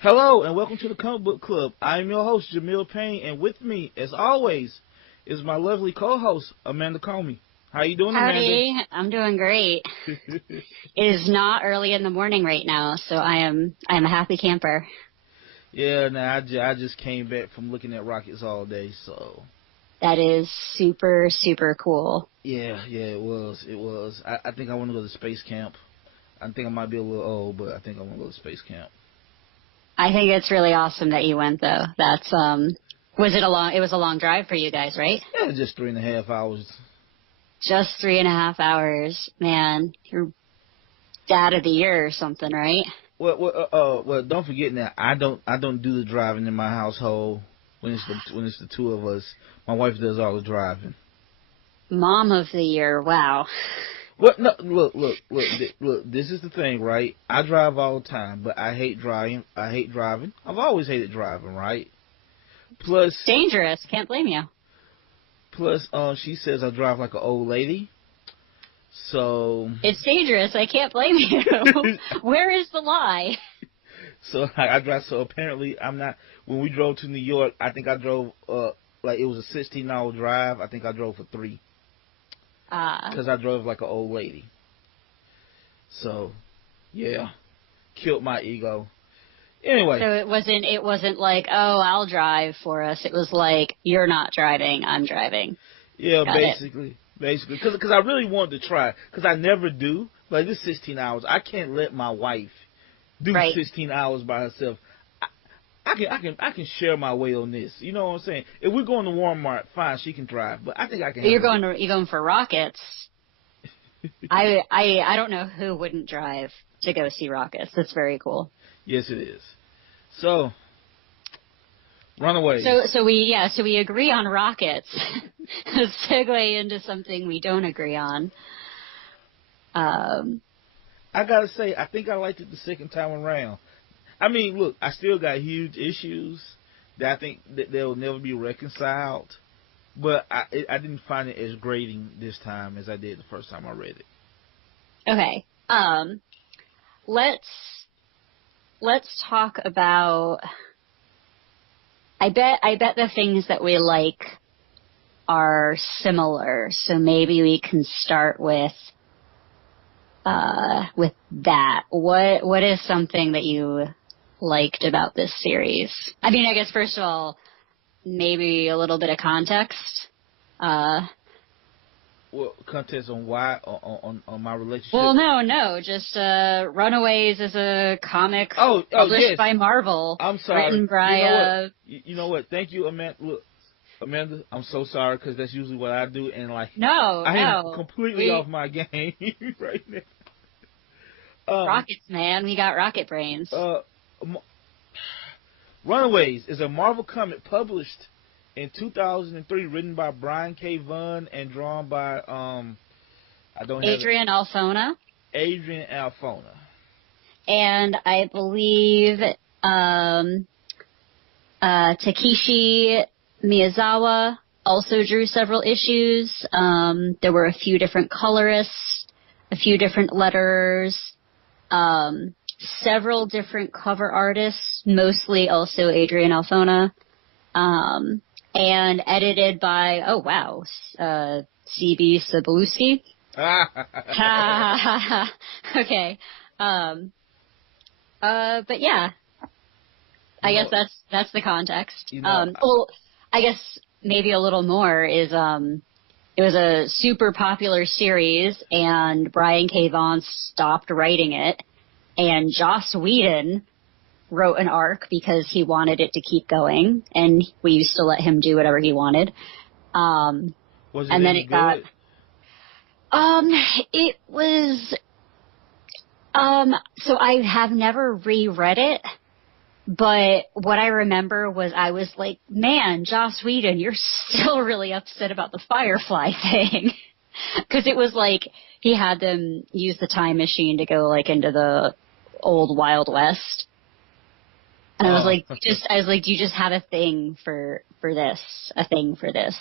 Hello and welcome to the Comic Book Club. I'm your host, Jamill, and with me, as always, is my lovely co-host, Amanda Comey. How you doing, Amanda? Howdy, I'm doing great. It is not early in the morning right now, so I am a happy camper. Yeah, nah, I just came back from looking at rockets all day, so. That is super, super cool. Yeah, it was. I think I want to go to space camp. I think I might be a little old, but I think I want to go to space camp. I think it's really awesome that you went though. It was a long drive for you guys, right? Yeah, just 3.5 hours. Just 3.5 hours. Man, you're dad of the year or something, right? Well, don't forget now. I don't do the driving in my household when it's the two of us. My wife does all the driving. Mom of the year, wow. What? No, look. This is the thing, right? I drive all the time, but I hate driving. I've always hated driving, right? Plus, Dangerous, can't blame you. she says I drive like an old lady. So it's dangerous. I can't blame you. Where is the lie? So I drive. So apparently, I'm not. When we drove to New York, I think I drove like it was a 16-hour drive. I think I drove for 3 because I drove like an old lady. So yeah, killed my ego. Anyway, so it wasn't like, oh, I'll drive for us. It was like, you're not driving, I'm driving. Yeah, basically, because I really wanted to try, because I never do. Like this 16 hours, I can't let my wife do 16 hours by herself. I can share my way on this. You know what I'm saying? If we're going to Walmart, fine, she can drive, but I think I can. You're going for rockets. I don't know who wouldn't drive to go see rockets. That's very cool. Yes, it is. So, Runaways. So we agree on rockets. Let's segue into something we don't agree on. I gotta say, I think I liked it the second time around. I mean, look, I still got huge issues that I think that they'll never be reconciled, but I didn't find it as grating this time as I did the first time I read it. Okay. Let's talk about. I bet the things that we like are similar, so maybe we can start with that. What is something that you liked about this series? I mean, I guess first of all, maybe a little bit of context. Well, context on why on my relationship. Well, no, just Runaways is a comic published by Marvel. I'm sorry. Written by you know what? Thank you, Amanda. Look, Amanda, I'm so sorry because that's usually what I do, and I am completely off my game right now. Rockets, man, we got rocket brains. Runaways is a Marvel comic published in 2003, written by Brian K. Vaughn and drawn by Adrian Alphona. Adrian Alphona. And I believe Takeshi Miyazawa also drew several issues. There were a few different colorists, a few different letters, several different cover artists, mostly also Adrian Alphona, and edited by, C.B. Cebulski. Okay. But yeah, I guess that's the context. I guess maybe a little more is, it was a super popular series and Brian K. Vaughan stopped writing it and Joss Whedon wrote an arc because he wanted it to keep going and we used to let him do whatever he wanted. Was it and then it got, it was, so I have never reread it. But what I remember was I was like, man, Joss Whedon, you're still really upset about the Firefly thing. Because it was like he had them use the time machine to go like into the old Wild West. And I was like, do you just have a thing for this? A thing for this?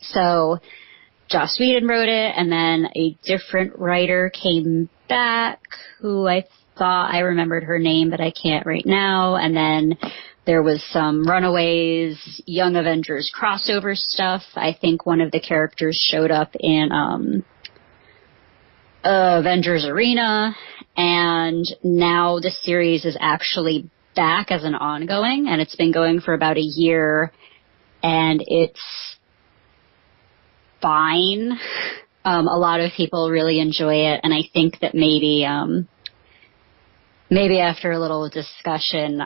So Joss Whedon wrote it, and then a different writer came back who I thought I remembered her name, but I can't right now. And then there was some Runaways, Young Avengers crossover stuff. I think one of the characters showed up in Avengers Arena, and now the series is actually back as an ongoing, and it's been going for about a year, and it's fine. A lot of people really enjoy it, and I think that maybe after a little discussion,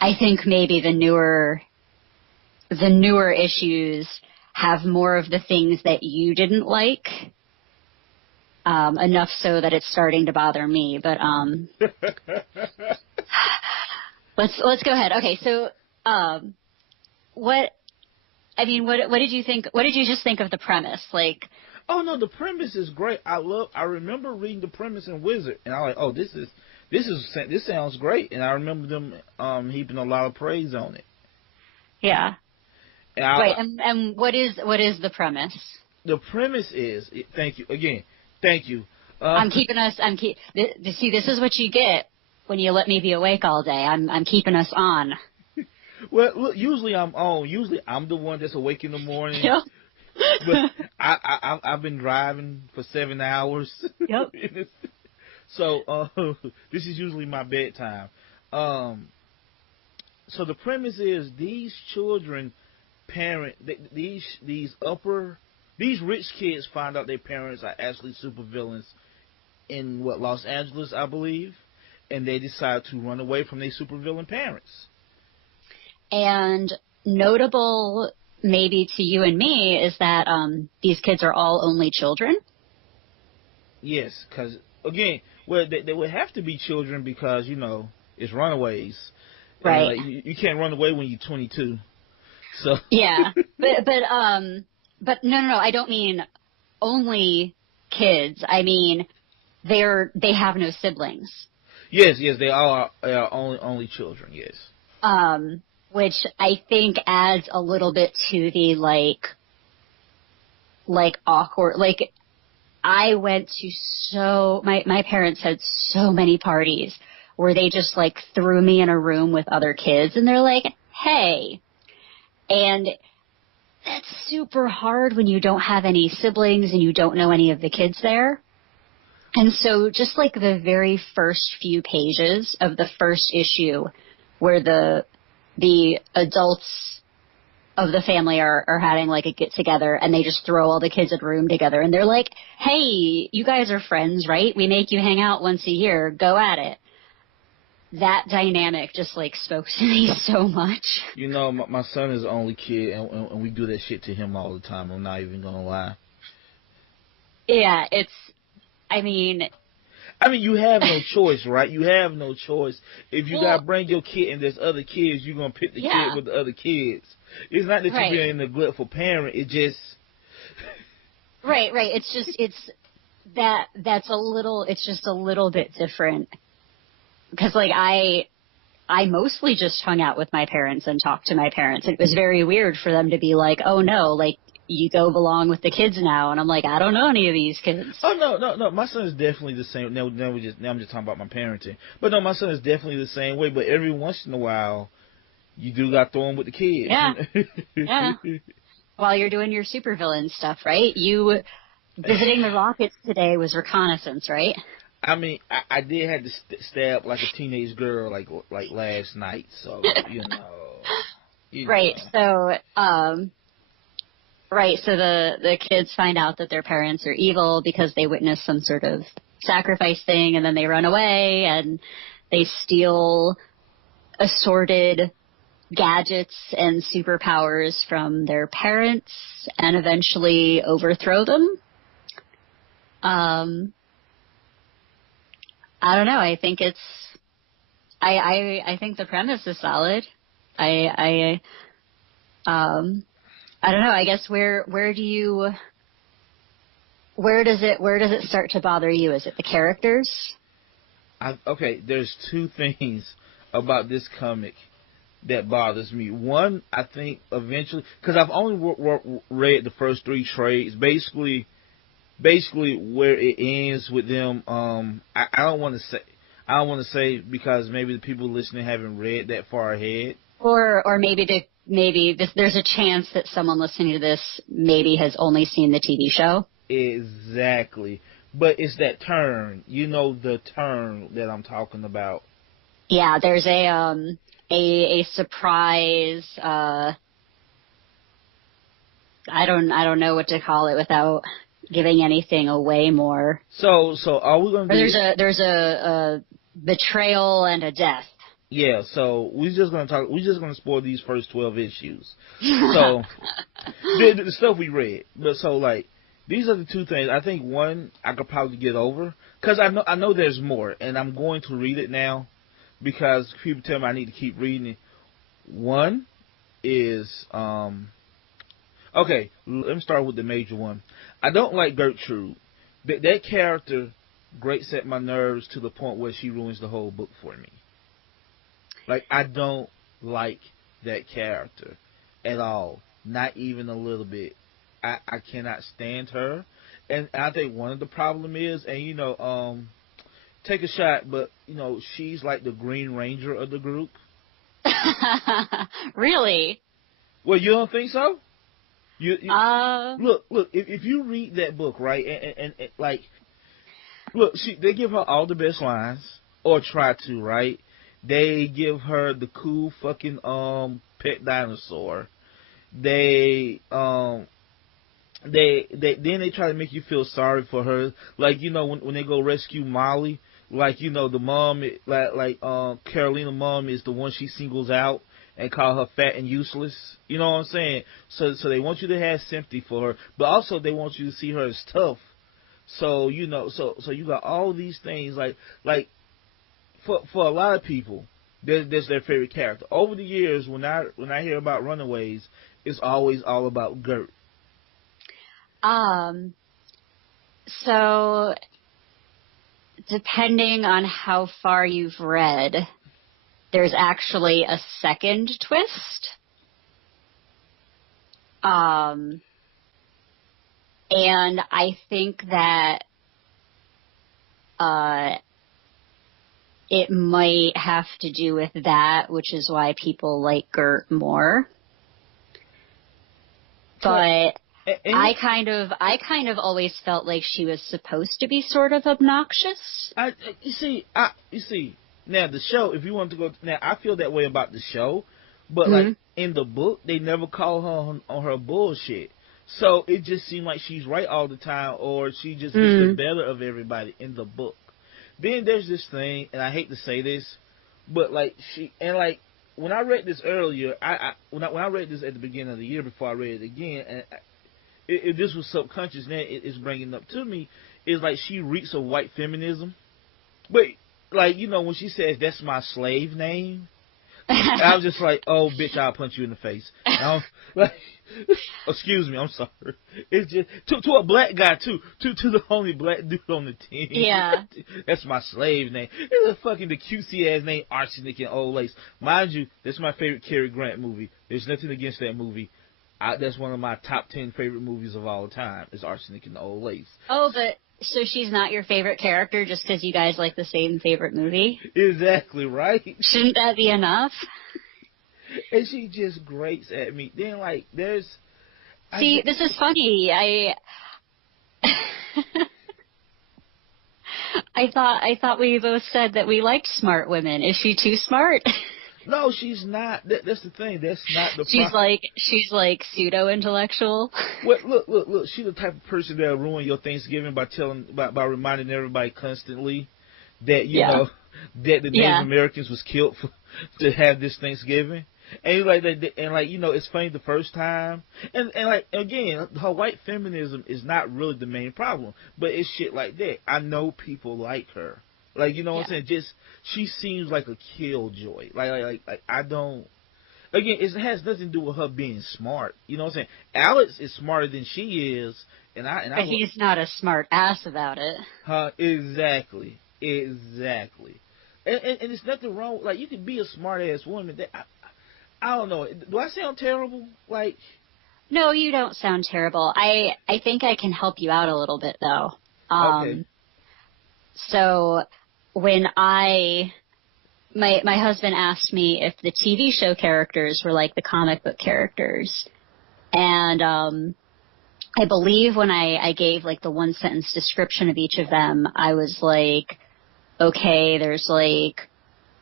I think maybe the newer issues have more of the things that you didn't like, enough so that it's starting to bother me. But let's go ahead. Okay, so what did you think? What did you just think of the premise? Like, oh no, the premise is great. I remember reading the premise in Wizard, and I was like, oh, this sounds great. And I remember them heaping a lot of praise on it. Yeah. And what is the premise? The premise is, thank you again. Thank you. See, this is what you get when you let me be awake all day. I'm keeping us on. Well, look, usually I'm on. Usually I'm the one that's awake in the morning. Yep. But I've been driving for 7 hours. Yep. So this is usually my bedtime. So the premise is these children these rich kids find out their parents are actually supervillains in Los Angeles, I believe, and they decide to run away from their supervillain parents. And notable, maybe to you and me, is that these kids are all only children. Yes, because again, they would have to be children because it's Runaways, right? You can't run away when you're 22. So yeah, but no, I don't mean only kids. I mean they have no siblings. Yes, they are only children. Yes. Which I think adds a little bit to the like awkward. Like, I went to my parents had so many parties where they just like threw me in a room with other kids, and they're like, "Hey," and that's super hard when you don't have any siblings and you don't know any of the kids there. And so just like the very first few pages of the first issue where the adults of the family are having like a get together, and they just throw all the kids in a room together, and they're like, "Hey, you guys are friends, right? We make you hang out once a year. Go at it." That dynamic just like spoke to me so much. My son is the only kid, and we do that shit to him all the time. I'm not even gonna lie. Yeah, I mean, you have no choice, right? You have no choice. If you gotta bring your kid and there's other kids, you're gonna pick the kid with the other kids. It's not that you're being a neglectful parent. It just right. It's just that's just a little bit different, because like I mostly just hung out with my parents and talked to my parents. It was very weird for them to be like, "Oh no, like you go belong with the kids now," and I'm like, "I don't know any of these kids." Oh no, my son is definitely the same. Now I'm just talking about my parenting, but no, my son is definitely the same way. But every once in a while, you do got to throw him with the kids. Yeah. While you're doing your supervillain stuff, right? You visiting the Rockets today was reconnaissance, right? I mean, I did have to stab like a teenage girl like last night, so Right. So right. So the kids find out that their parents are evil because they witness some sort of sacrifice thing, and then they run away and they steal assorted gadgets and superpowers from their parents and eventually overthrow them. I don't know. I think I think the premise is solid. I don't know. I guess where does it start to bother you? Is it the characters? Okay, there's two things about this comic that bothers me. One, I think eventually, because I've only read the first 3 trades. Basically, basically where it ends with them. I don't want to say. I don't want to say because maybe the people listening haven't read that far ahead. Or maybe there's a chance that someone listening to this maybe has only seen the TV show. Exactly. But it's that turn. You know the turn that I'm talking about. Yeah, there's a surprise. I don't know what to call it without giving anything away more. So are we gonna do? There's a betrayal and a death. Yeah. So we're just gonna talk. We're just gonna spoil these first 12 issues. So the stuff we read. But so like these are the two things. I think one I could probably get over because I know there's more, and I'm going to read it now because people tell me I need to keep reading it. One is okay. Let me start with the major one. I don't like Gertrude. That character grates at my nerves to the point where she ruins the whole book for me. Like I don't like that character at all. Not even a little bit. I cannot stand her. And I think one of the problem is, and take a shot, but she's like the Green Ranger of the group. Really? Well, you don't think so? You look. If you read that book, right, and like, look, they give her all the best lines, or try to, right? They give her the cool fucking pet dinosaur. They try to make you feel sorry for her, like when they go rescue Molly, like the mom, Carolina mom is the one she singles out and call her fat and useless. You know what I'm saying? So they want you to have sympathy for her, but also they want you to see her as tough. So so you got all these things like for a lot of people, that's their favorite character. Over the years, when I hear about Runaways, it's always all about Gert. So depending on how far you've read, there's actually a second twist. And I think that it might have to do with that, which is why people like Gert more. But I kind of always felt like she was supposed to be sort of obnoxious. You see. Now the show, if you want to go, now I feel that way about the show, but like in the book, they never call her on her bullshit. So it just seemed like she's right all the time, or she just gets the better of everybody in the book. Then there's this thing, and I hate to say this, but like when I read this earlier, when I read this at the beginning of the year before I read it again, and if this was subconscious, now it's bringing up to me, is like she reeks of white feminism. But like when she says that's my slave name, I was just like, oh bitch, I'll punch you in the face. Like, excuse me, I'm sorry. It's just to a black guy too, to the only black dude on the team. Yeah, that's my slave name. It's a fucking the cutesy ass name, Arsenic and Old Lace. Mind you, that's my favorite Cary Grant movie. There's nothing against that movie. That's one of my top 10 favorite movies of all time. Is Arsenic and Old Lace. Oh, but so she's not your favorite character just because you guys like the same favorite movie? Exactly right. Shouldn't that be enough? And she just grates at me. Then like there's. See, this is funny. I thought we both said that we liked smart women. Is she too smart? No, she's not. That's the thing. That's not the problem. She's like pseudo-intellectual. Well, look. She's the type of person that'll ruin your Thanksgiving by reminding everybody constantly that that the Native Americans was killed to have this Thanksgiving. And it's funny the first time, and like again, her white feminism is not really the main problem, but it's shit like that. I know people like her. Like, what I'm saying? Just, she seems like a killjoy. Like I don't. Again, it has nothing to do with her being smart. You know what I'm saying? Alex is smarter than she is, but he's not a smart ass about it. Exactly. And it's nothing wrong. Like, you can be a smart ass woman. I don't know. Do I sound terrible? Like, No, you don't sound terrible. I think I can help you out a little bit though. Okay. So when my husband asked me if the TV show characters were like the comic book characters. And I believe when I gave like the one sentence description of each of them, I was like, okay, there's like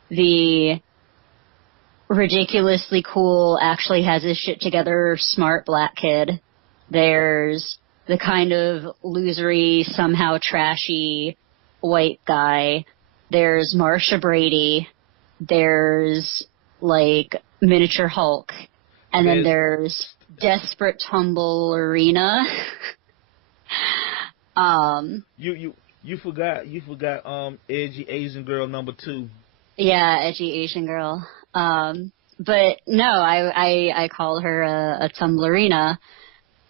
the ridiculously cool, actually has his shit together, smart black kid. There's the kind of losery, somehow trashy white guy. There's Marsha Brady. There's like miniature Hulk. And then there's desperate tumblerina. You forgot edgy Asian girl number 2. Yeah, edgy Asian girl. But no, I call her a tumblerina.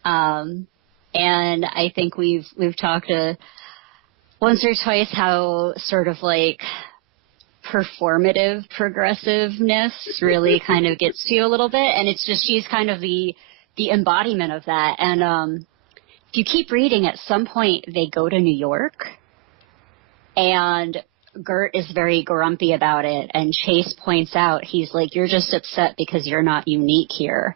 And I think we've talked once or twice how sort of like performative progressiveness really kind of gets to you a little bit, and it's just she's kind of the embodiment of that. And if you keep reading, at some point they go to New York, and Gert is very grumpy about it, and Chase points out, he's like, you're just upset because you're not unique here.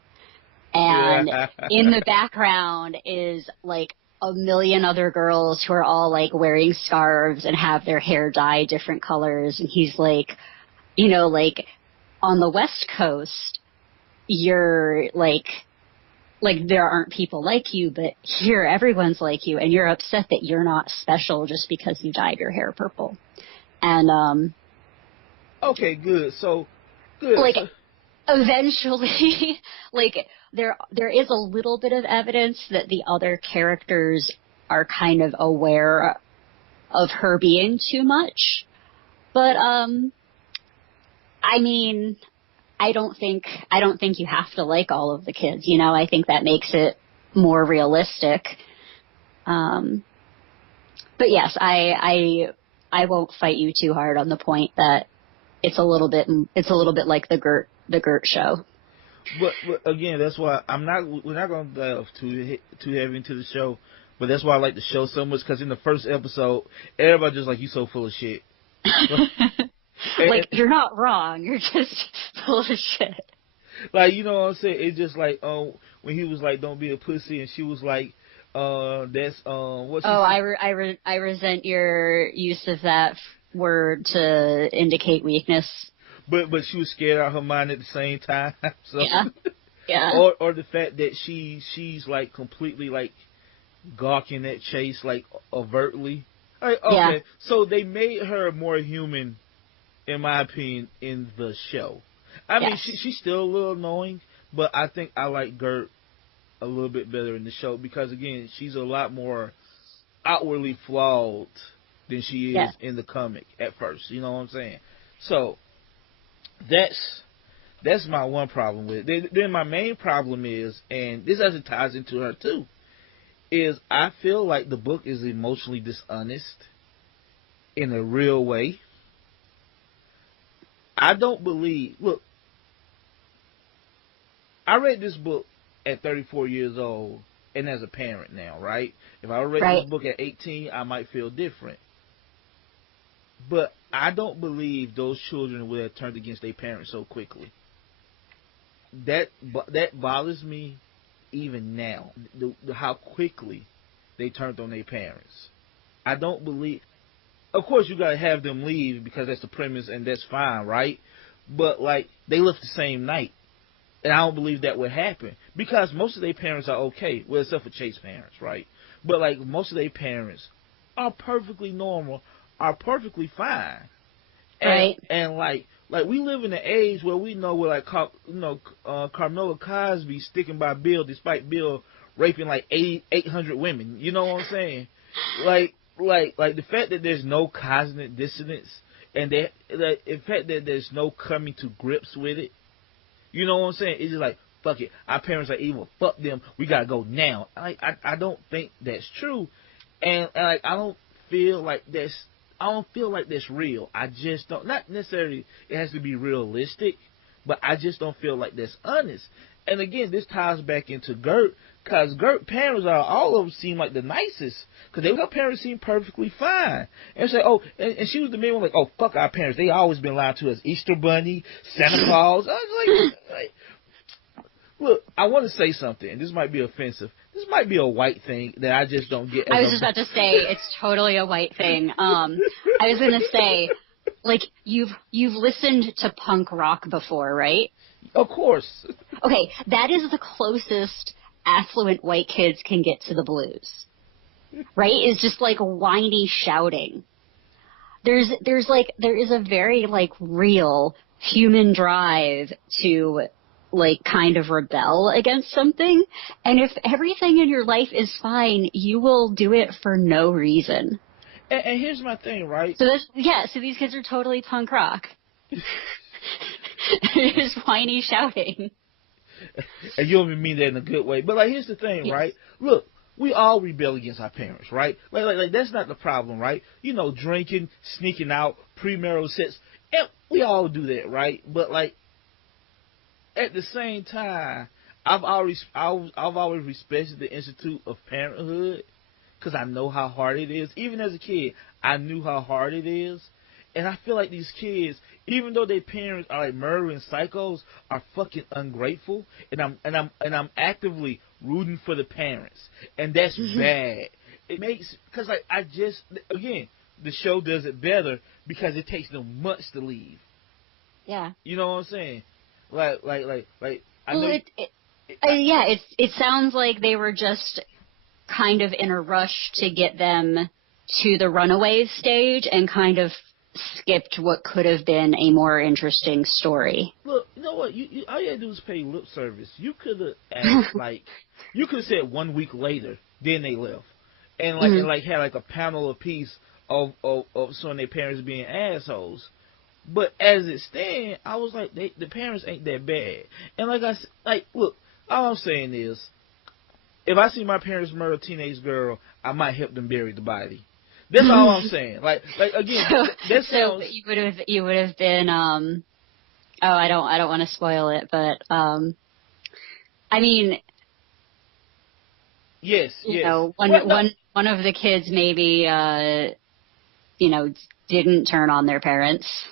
And in the background is like a million other girls who are all like wearing scarves and have their hair dyed different colors. And he's like, you know, like on the West Coast, you're like there aren't people like you, but here everyone's like you, and you're upset that you're not special just because you dyed your hair purple. And okay, good. So good. Like eventually, like there is a little bit of evidence that the other characters are kind of aware of her being too much. But I mean, I don't think you have to like all of the kids, you know. I think that makes it more realistic. But yes, I won't fight you too hard on the point that it's a little bit like the Gert show. But again, that's why we're not going to delve too heavy into the show. But that's why I like the show so much, because in the first episode, everybody just like, you so full of shit. Like, you're not wrong. You're just full of shit. Like, you know what I'm saying? It's just like, when he was like, don't be a pussy, and she was like, that's, what's I resent your use of that word to indicate weakness. But she was scared out of her mind at the same time. So yeah. Or the fact that she's like completely like gawking at Chase like overtly. Like, okay, yeah. So they made her more human, in my opinion, in the show. I mean, she's still a little annoying, but I think I like Gert a little bit better in the show because, again, she's a lot more outwardly flawed than she is in the comic at first. You know what I'm saying? So that's my one problem with it. Then my main problem is, and this actually ties into her too, is I feel like the book is emotionally dishonest in a real way. I don't believe. Look, I read this book at 34 years old and as a parent now, right? If I read this book at 18, I might feel different. But I don't believe those children would have turned against their parents so quickly. That bothers me even now. How quickly they turned on their parents. I don't believe. Of course, you gotta have them leave because that's the premise, and that's fine, right? But like, they left the same night, and I don't believe that would happen because most of their parents are okay, well, except for Chase's parents, right? But like, most of their parents are perfectly normal, are perfectly fine, and like we live in an age where we know where like Carmela Cosby sticking by Bill despite Bill raping like 800 women. You know what I'm saying? Like the fact that there's no cognitive dissonance, and the fact that there's no coming to grips with it. You know what I'm saying? It's just like, fuck it, our parents are evil, fuck them, we gotta go now. I don't think that's true, and like I don't feel like that's real. I just don't. Not necessarily it has to be realistic, but I just don't feel like that's honest. and again, this ties back into Gert, because Gert parents all of them seem like the nicest, because her parents seem perfectly fine. And say, oh, and she was the main one, like, oh, fuck our parents, they always been lied to us, Easter Bunny, Santa Claus. I was like, look, I want to say something, and this might be offensive. This might be a white thing that I just don't get. I was just about to say it's totally a white thing. I was gonna say, like, you've listened to punk rock before, right? Of course. Okay, that is the closest affluent white kids can get to the blues, right? Is just like whiny shouting. There is a very like real human drive to like kind of rebel against something, and if everything in your life is fine, you will do it for no reason. And here's my thing, right? So these kids are totally punk rock. Just whiny shouting. And you don't even mean that in a good way. But like, here's the thing, yes. Right? Look, we all rebel against our parents, right? Like that's not the problem, right? You know, drinking, sneaking out, premarital sex, and we all do that, right? But like, at the same time, I've always respected the institute of parenthood, because I know how hard it is. Even as a kid, I knew how hard it is. And I feel like these kids, even though their parents are like murdering psychos, are fucking ungrateful. And I'm actively rooting for the parents, and that's bad. It makes, because like again, the show does it better because it takes them months to leave. Yeah. You know what I'm saying? Like. Well, it sounds like they were just kind of in a rush to get them to the Runaways stage and kind of skipped what could have been a more interesting story. Look, you know what? You all you had to do is pay lip service. You could have asked, like, you could have said 1 week later, then they left, and like and like had like a panel of peace of some of their parents being assholes. But as it stands, I was like, the parents ain't that bad. And look, all I'm saying is, if I see my parents murder a teenage girl, I might help them bury the body. That's all I'm saying. Like again, that sounds. So you would have been I don't want to spoil it, but I mean, yes. You know, one of the kids maybe didn't turn on their parents.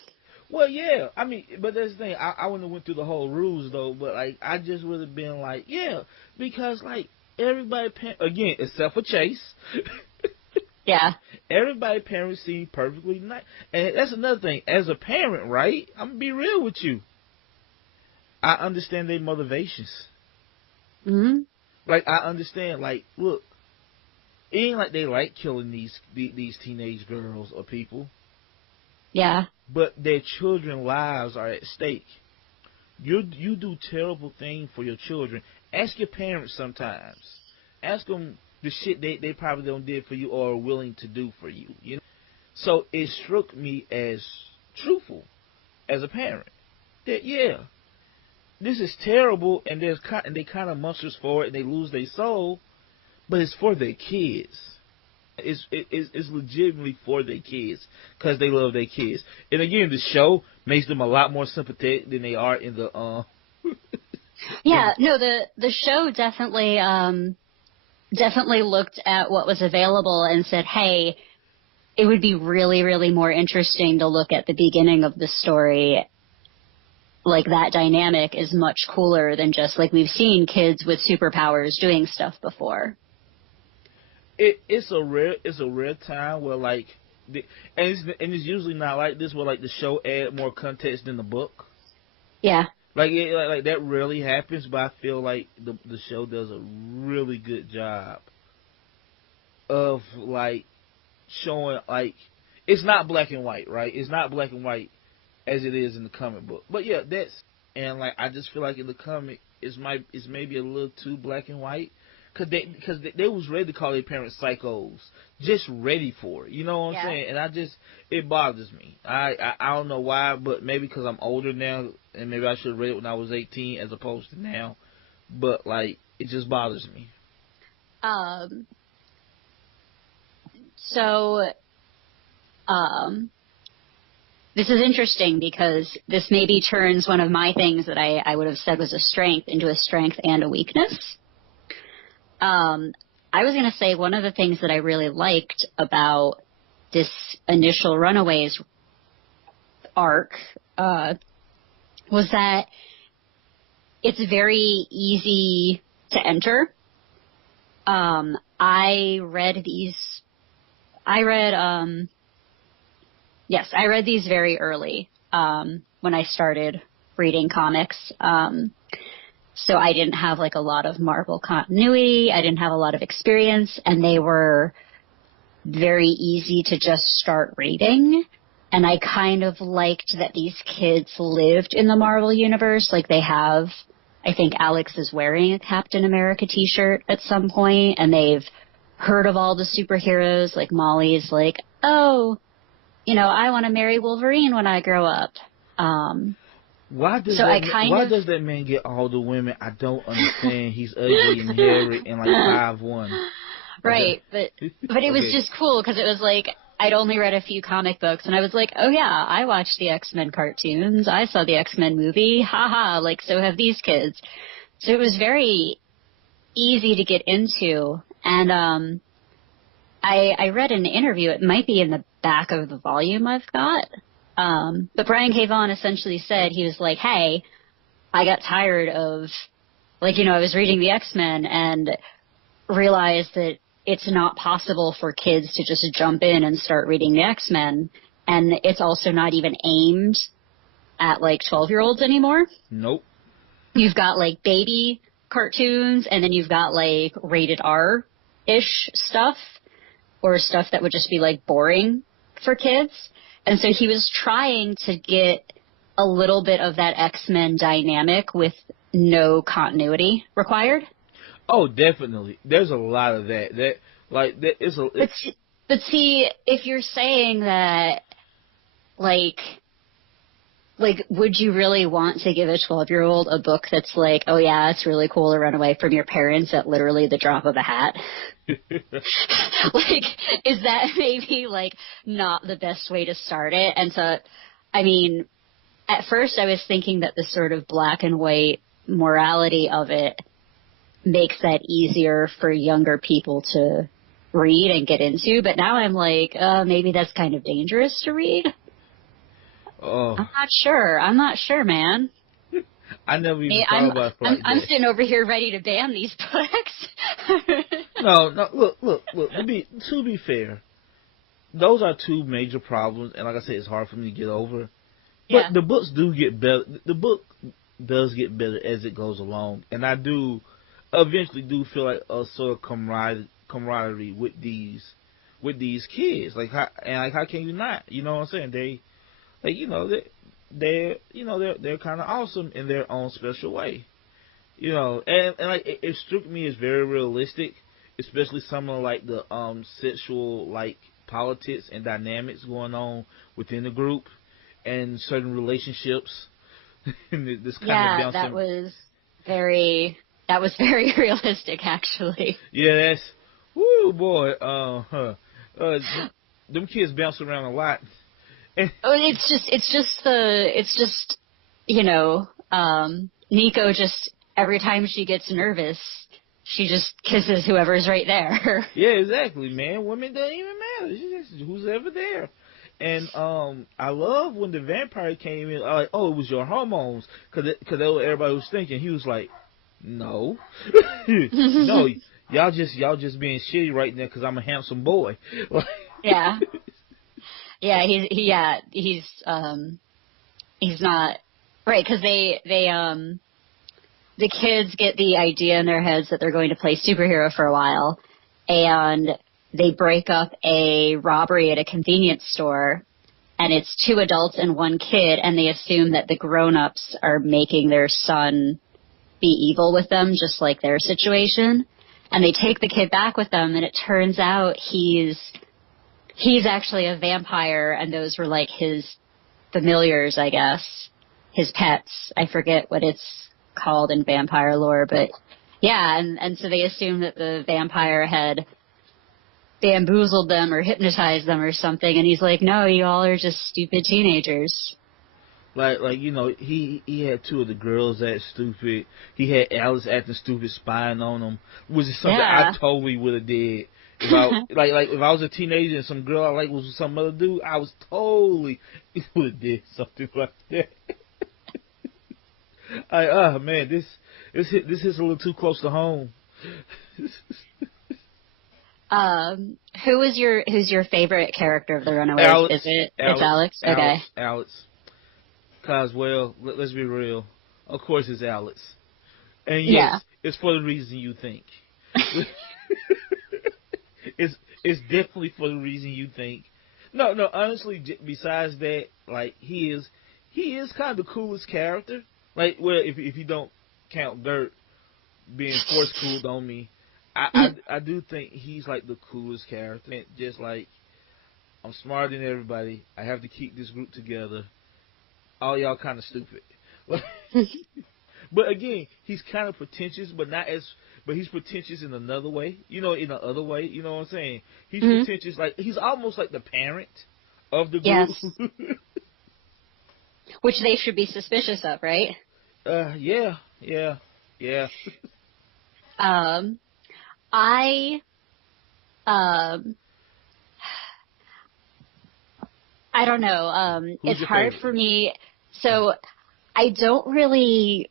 Well, yeah. I mean, but that's the thing. I wouldn't have went through the whole rules though. But like, I just would have been like, yeah, because like everybody, again, except for Chase. Yeah. Everybody parents seem perfectly nice, and that's another thing. As a parent, right? I'm gonna be real with you. I understand their motivations. Mm-hmm. Like I understand. Like, look, it ain't like they like killing these teenage girls or people. Yeah. But their children's lives are at stake. You do terrible things for your children. Ask your parents sometimes. Ask them the shit they probably don't did for you or are willing to do for you. You know? So it struck me as truthful as a parent that yeah, this is terrible, and they kind of monsters for it and they lose their soul, but it's for their kids. It's legitimately for their kids because they love their kids. And again, the show makes them a lot more sympathetic than they are in the Yeah, no, the show definitely looked at what was available and said, hey, it would be really, really more interesting to look at the beginning of the story. Like, that dynamic is much cooler than just, like, we've seen kids with superpowers doing stuff before. It's a rare time where, like, and it's usually not like this, where, like, the show add more context than the book. Yeah. Like that rarely happens, but I feel like the show does a really good job of like showing, like, it's not black and white, right? It's not black and white as it is in the comic book. But yeah, and like I just feel like in the comic it's maybe a little too black and white because they was ready to call their parents psychos, just ready for it. You know what I'm saying? And it bothers me. I don't know why, but maybe because I'm older now, and maybe I should have read it when I was 18 as opposed to now. But like, it just bothers me. So, this is interesting because this maybe turns one of my things that I would have said was a strength into a strength and a weakness. I was going to say one of the things that I really liked about this initial Runaways arc was that it's very easy to enter. I read these very early when I started reading comics. So I didn't have like a lot of Marvel continuity. I didn't have a lot of experience, and they were very easy to just start reading. And I kind of liked that these kids lived in the Marvel universe. Like they have, I think Alex is wearing a Captain America t-shirt at some point, and they've heard of all the superheroes. Like Molly's like, oh, you know, I want to marry Wolverine when I grow up. Why does that man get all the women? I don't understand. He's ugly and hairy and like 5'1". Right, but it was just cool because it was like I'd only read a few comic books, and I was like, oh yeah, I watched the X-Men cartoons. I saw the X-Men movie. Haha, like so have these kids. So it was very easy to get into. And I read an interview. It might be in the back of the volume I've got. But Brian K. Vaughan essentially said, he was like, hey, I got tired of, like, you know, I was reading the X-Men and realized that it's not possible for kids to just jump in and start reading the X-Men. And it's also not even aimed at, like, 12-year-olds anymore. Nope. You've got, like, baby cartoons, and then you've got, like, rated R-ish stuff, or stuff that would just be, like, boring for kids. And so he was trying to get a little bit of that X-Men dynamic with no continuity required. Oh, definitely. There's a lot of that. But see, if you're saying that, like, would you really want to give a 12-year-old a book that's like, oh yeah, it's really cool to run away from your parents at literally the drop of a hat? Like, is that maybe, like, not the best way to start it? And so, I mean, at first I was thinking that the sort of black and white morality of it makes that easier for younger people to read and get into, but now I'm like, maybe that's kind of dangerous to read. Oh. I'm not sure, man. I never even thought about it like I'm that. sitting over here ready to ban these books. No, look. To be fair, those are two major problems, and like I said, it's hard for me to get over. But the books do get better. The book does get better as it goes along, and I do eventually feel like a sort of camaraderie with these kids. Like how can you not? You know what I'm saying? They, like, you know, they're kind of awesome in their own special way. You know, and like it struck me as very realistic, especially some of like the sexual like politics and dynamics going on within the group and certain relationships. This kind of that was very realistic, actually. Yeah, that's woo boy. Them kids bounce around a lot. It's just you know, Nico just every time she gets nervous, she just kisses whoever's right there. Yeah, exactly, man. Women don't even matter. She's just who's ever there. And I love when the vampire came in. Like, oh, it was your hormones, cause everybody was thinking. He was like, no, no, y'all just being shitty right now because I'm a handsome boy. Yeah. Yeah, he's not right, because the kids get the idea in their heads that they're going to play superhero for a while, and they break up a robbery at a convenience store, and it's 2 adults and 1 kid, and they assume that the grown-ups are making their son be evil with them, just like their situation, and they take the kid back with them, and it turns out he's actually a vampire, and those were like his familiars, I guess, his pets. I forget what it's called in vampire lore, but yeah, and so they assumed that the vampire had bamboozled them or hypnotized them or something, and he's like, no, you all are just stupid teenagers. Like he had two of the girls that stupid. He had Alice acting stupid, spying on him, which is something I totally would have did. If I like if I was a teenager and some girl I like was with some other dude, I was totally would have did something like that. Oh man, this is a little too close to home. Who's your favorite character of the Runaways? Alex. It's Alex? Okay. Alex. Cause well, let's be real. Of course it's Alex. And yes, it's for the reason you think. It's definitely for the reason you think. No, honestly, besides that, like he is kind of the coolest character. Like, well, if you don't count Gert being force cooled on me, I do think he's like the coolest character. And just like, I'm smarter than everybody. I have to keep this group together. All y'all kind of stupid. But again, he's kind of pretentious, but he's pretentious in another way. In the other way, you know what I'm saying? He's pretentious, like he's almost like the parent of the group. Yes. Which they should be suspicious of, right? Yeah. I don't know. It's hard for me. So I don't really.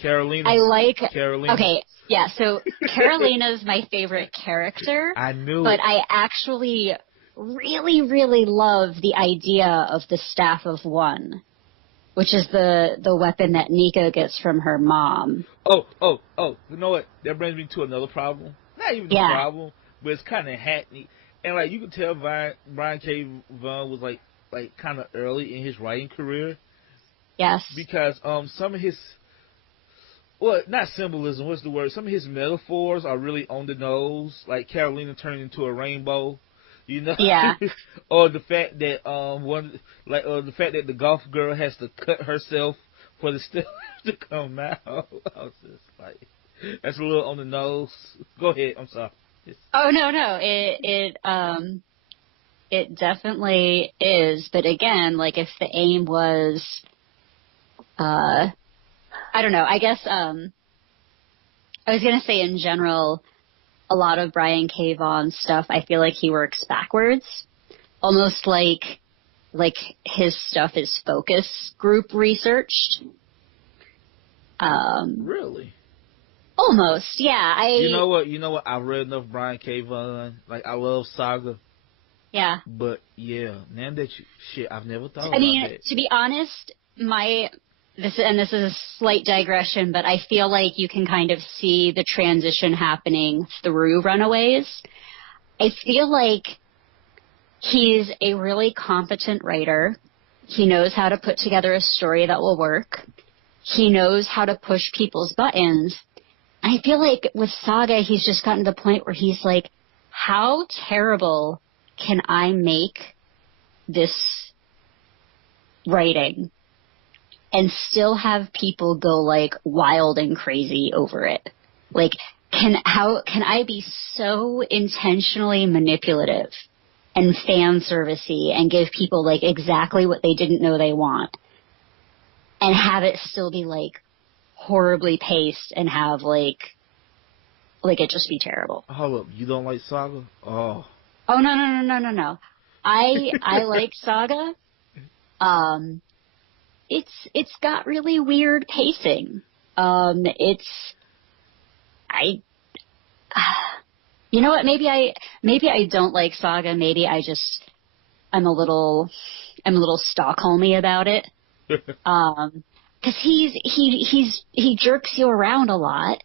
Carolina. I like Carolina. Okay, yeah. So Carolina's my favorite character. I knew. But I actually really, really love the idea of the Staff of One, which is the weapon that Nika gets from her mom. Oh! You know what? That brings me to another problem. Not even a problem, but it's kind of hackney. And like you can tell, Brian K. Vaughn was like kind of early in his writing career. Yes. Because some of his, well, not symbolism. What's the word? Some of his metaphors are really on the nose. Like Carolina turning into a rainbow. Yeah. Or the fact that the fact that the golf girl has to cut herself for the stuff to come out. I was just like, that's a little on the nose. Go ahead. I'm sorry. Oh no. It definitely is. But again, like if the aim was, I don't know. I guess I was gonna say in general, a lot of Brian K. Vaughan stuff, I feel like he works backwards, almost like his stuff is focus group researched. Really? Almost, yeah. You know what? I read enough Brian K. Vaughan. Like I love Saga. Yeah. But yeah, now that I've never thought about that. I mean, to be honest, this is a slight digression, but I feel like you can kind of see the transition happening through Runaways. I feel like he's a really competent writer. He knows how to put together a story that will work. He knows how to push people's buttons. I feel like with Saga, he's just gotten to the point where he's like, how terrible can I make this writing and still have people go like wild and crazy over it? Like, how can I be so intentionally manipulative and fan servicey and give people like exactly what they didn't know they want and have it still be like horribly paced and have like it just be terrible? Hold up, you don't like Saga? Oh no. I like Saga. It's got really weird pacing. You know what? Maybe I don't like Saga. Maybe I'm a little Stockholmy about it. Because he jerks you around a lot,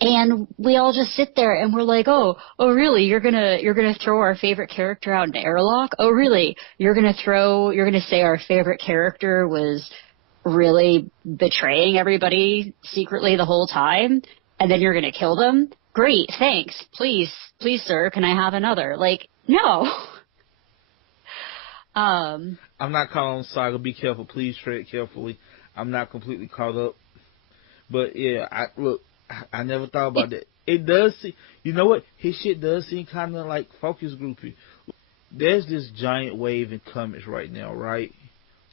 and we all just sit there and we're like, oh really? You're gonna throw our favorite character out in an airlock? Oh really? You're gonna say our favorite character was really betraying everybody secretly the whole time, and then you're gonna kill them? Great, thanks. Please, sir, can I have another? Like, no. I'm not caught on Saga. Be careful. Please tread carefully. I'm not completely caught up. But yeah, I never thought about that. it does seem, you know what? His shit does seem kind of like focus groupy. There's this giant wave in comics right now, right?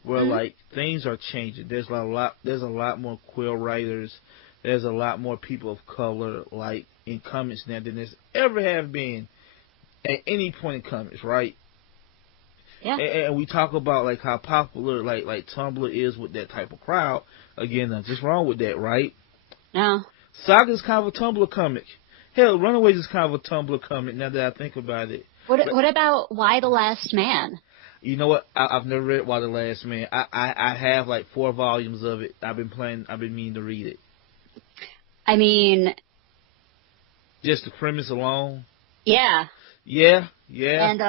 Where like things are changing. There's a lot more queer writers. There's a lot more people of color like in comics now than there's ever have been at any point in comics, right? Yeah. And we talk about like how popular like Tumblr is with that type of crowd. Again, nothing's wrong with that, right? No. Saga's kind of a Tumblr comic. Hell, Runaways is kind of a Tumblr comic now that I think about it. What about Why the Last Man? You know what? I've never read Why the Last Man. I have like 4 volumes of it. I've been meaning to read it. I mean, just the premise alone. Yeah. Yeah. And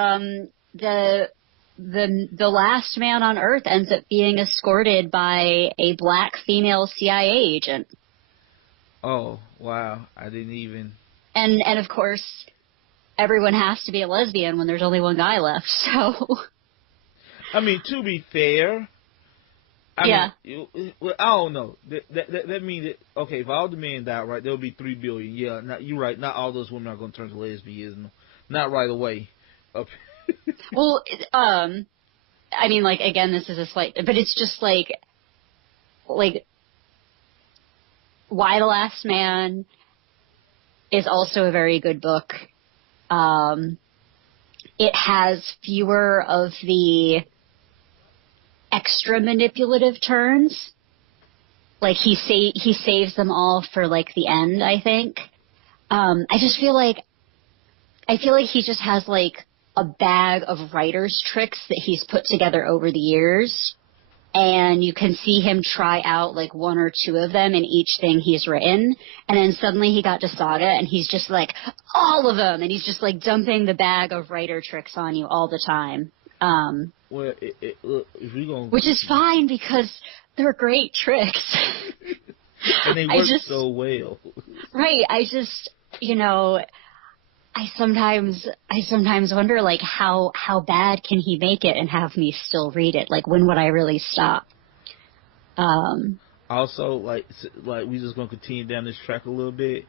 the last man on Earth ends up being escorted by a black female CIA agent. Oh, wow. I didn't even... And of course, everyone has to be a lesbian when there's only one guy left, so... I mean, to be fair... I mean, well, I don't know. That means that, okay, if all the men die, right, there'll be 3 billion. Yeah, you're right. Not all those women are going to turn to lesbians. Not right away. Well, I mean, like, again, this is a slight... But it's just like... Why the Last Man is also a very good book. It has fewer of the extra manipulative turns. Like, he saves them all for, like, the end, I think. I feel like he just has, like, a bag of writer's tricks that he's put together over the years. And you can see him try out, like, 1 or 2 of them in each thing he's written. And then suddenly he got to Saga, and he's just like, all of them! And he's just, like, dumping the bag of writer tricks on you all the time. Well, look, if we gonna... Which is fine, because they're great tricks. And they work so well. Right. I sometimes wonder, like, how bad can he make it and have me still read it? Like, when would I really stop? Also, like we just gonna continue down this track a little bit.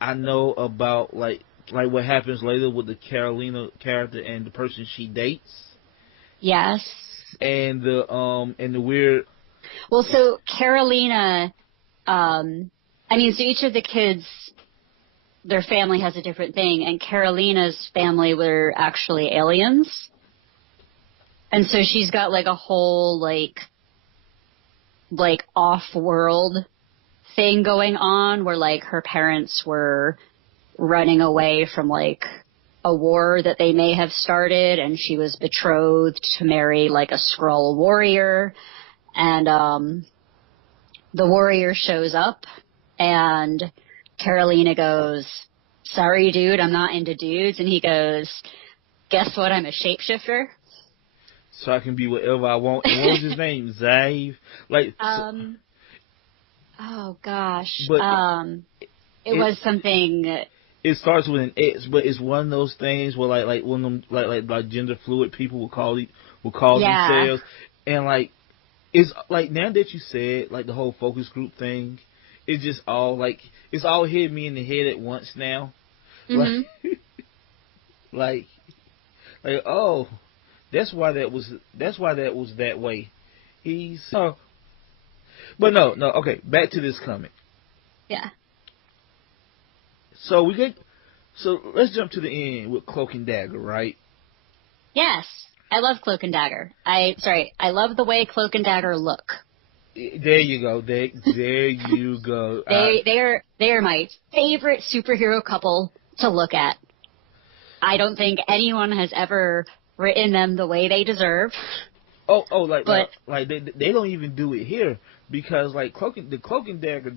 I know about like what happens later with the Carolina character and the person she dates. Yes. And the weird. Well, so Carolina, so each of the kids, their family has a different thing, and Carolina's family were actually aliens. And so she's got, like, a whole, like off-world thing going on where, like, her parents were running away from, like, a war that they may have started, and she was betrothed to marry, like, a Skrull warrior. And the warrior shows up, and Carolina goes, "Sorry, dude, I'm not into dudes." And he goes, "Guess what? I'm a shapeshifter." So I can be whatever I want. And what was his name? Zave? Like. Oh gosh. But it was something. It starts with an X, but it's one of those things where like one of them like gender fluid people will call themselves, and like it's like now that you said like the whole focus group thing. It's just all like it's all hit me in the head at once now. Mm-hmm. Like oh, that's why that was that way. But no, okay, back to this comic. Yeah. So let's jump to the end with Cloak and Dagger, right? Yes. I love Cloak and Dagger. I love the way Cloak and Dagger look. There you go. There you go. They are my favorite superhero couple to look at. I don't think anyone has ever written them the way they deserve. They don't even do it here because like the Cloak and Dagger.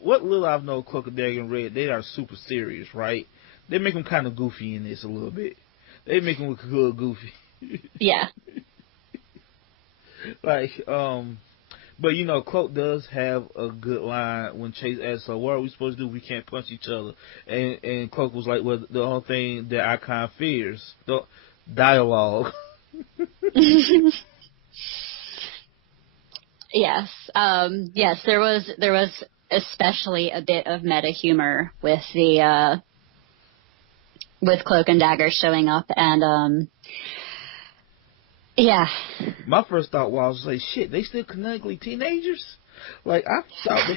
What little I've known Cloak and Dagger and Red, they are super serious, right? They make them kind of goofy in this a little bit. They make them look a little goofy. Yeah. But Cloak does have a good line when Chase asks, "So what are we supposed to do? We can't punch each other." And Cloak was like, "Well, the only thing that our kind fears, the dialogue." Yes. Yes. There was especially a bit of meta humor with the with Cloak and Dagger showing up, and yeah. My first thought was like, shit, they still canonically teenagers? Like, I thought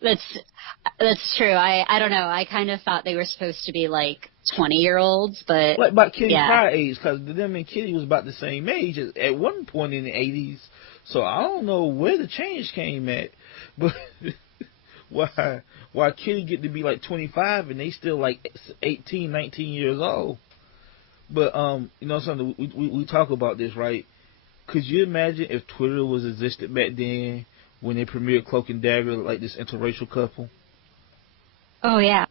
they... That's true. I don't know. I kind of thought they were supposed to be like 20-year-olds, but like about Kitty Pryde age, because them and Kitty was about the same age at one point in the 80s. So I don't know where the change came at, but why Kitty get to be like 25 and they still like 18, 19 years old. But you know something, we talk about this, right? Could you imagine if Twitter was existed back then when they premiered Cloak and Dagger, like this interracial couple? Oh yeah.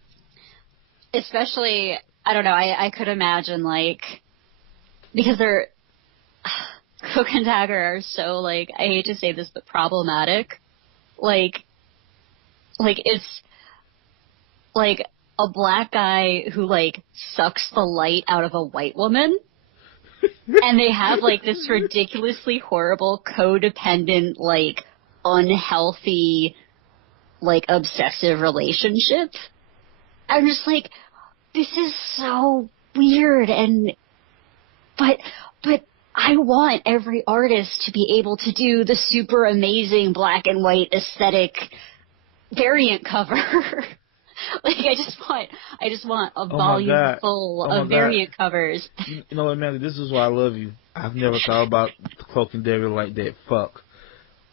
Especially, I don't know, I could imagine, like, because they're Cloak and Dagger are so, like, I hate to say this, but problematic. Like it's like a black guy who, like, sucks the light out of a white woman. And they have, like, this ridiculously horrible, codependent, like, unhealthy, like, obsessive relationship. I'm just like, this is so weird, but I want every artist to be able to do the super amazing black and white aesthetic variant cover. Like, I just want a volume full of variant covers. You know what, Amanda? This is why I love you. I've never thought about Cloak and Dagger like that. Fuck.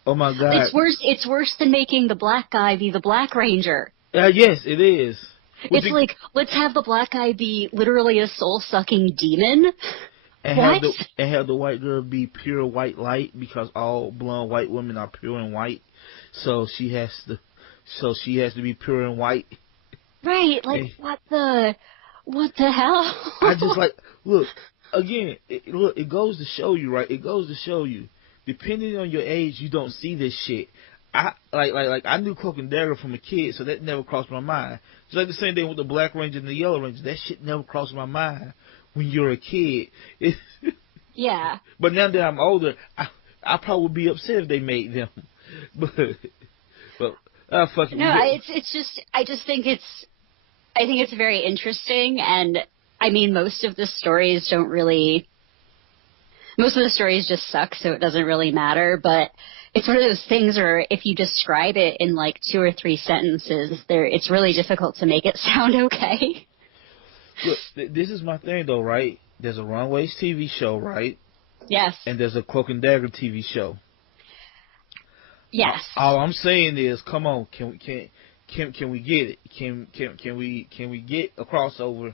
Oh my God. It's worse than making the black guy be the Black Ranger. Yes, it is. It's like, let's have the black guy be literally a soul-sucking demon. And have the white girl be pure white light, because all blonde white women are pure and white. So she has to be pure and white. Right, like, what the hell? I just like, look, again, it goes to show you, right? It goes to show you, depending on your age, you don't see this shit. I knew Cloak and Dagger from a kid, so that never crossed my mind. Just like the same thing with the Black Ranger and the Yellow Ranger, that shit never crossed my mind when you're a kid. Yeah. But now that I'm older, I probably would be upset if they made them. But fuck it. No, it's just, I think it's very interesting, and I mean, most of the stories just suck, so it doesn't really matter, but it's one of those things where if you describe it in like 2 or 3 sentences, it's really difficult to make it sound okay. Look, this is my thing though, right? There's a Runaways TV show, right? Yes. And there's a Cloak and Dagger TV show. Yes. All I'm saying is, come on, can we get it? Can we get a crossover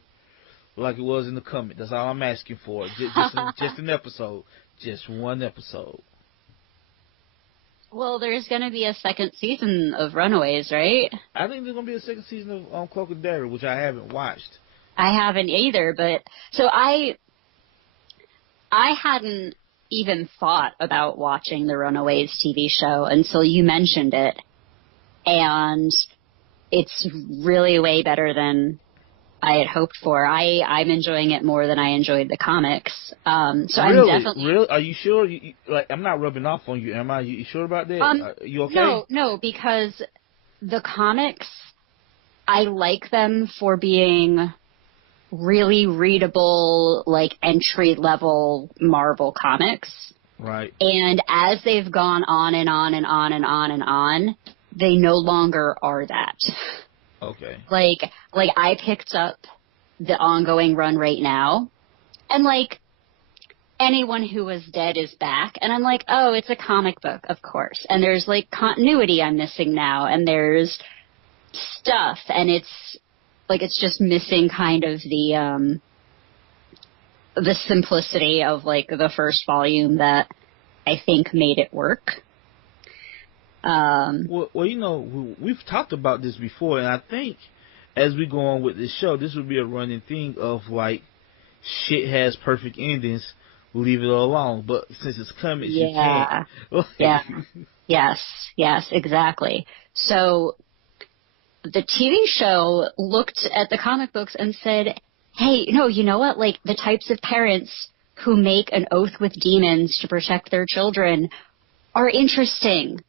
like it was in the comic? That's all I'm asking for. Just an episode, just one episode. Well, there's going to be a second season of Runaways, right? I think there's going to be a second season of Cloak and Dagger, which I haven't watched. I haven't either, but so I hadn't even thought about watching the Runaways TV show until you mentioned it, and it's really way better than I had hoped for. I'm enjoying it more than I enjoyed the comics. So really? I'm definitely... Really? Are you sure? Like, I'm not rubbing off on you, am I? You sure about that? Are you okay? No, because the comics, I like them for being really readable, like, entry-level Marvel comics. Right. And as they've gone on and on and on and on and on, they no longer are that. Okay. Like I picked up the ongoing run right now, and like, anyone who was dead is back, and I'm like, oh, it's a comic book, of course. And there's like continuity I'm missing now, and there's stuff, and it's like, it's just missing kind of the simplicity of like the first volume that I think made it work. Well, you know, we've talked about this before, and I think as we go on with this show, this would be a running thing of like, shit has perfect endings, leave it alone. But since it's comics, you can't. Yeah. Yes, exactly. So the TV show looked at the comic books and said, hey, no, you know what? Like, the types of parents who make an oath with demons to protect their children are interesting.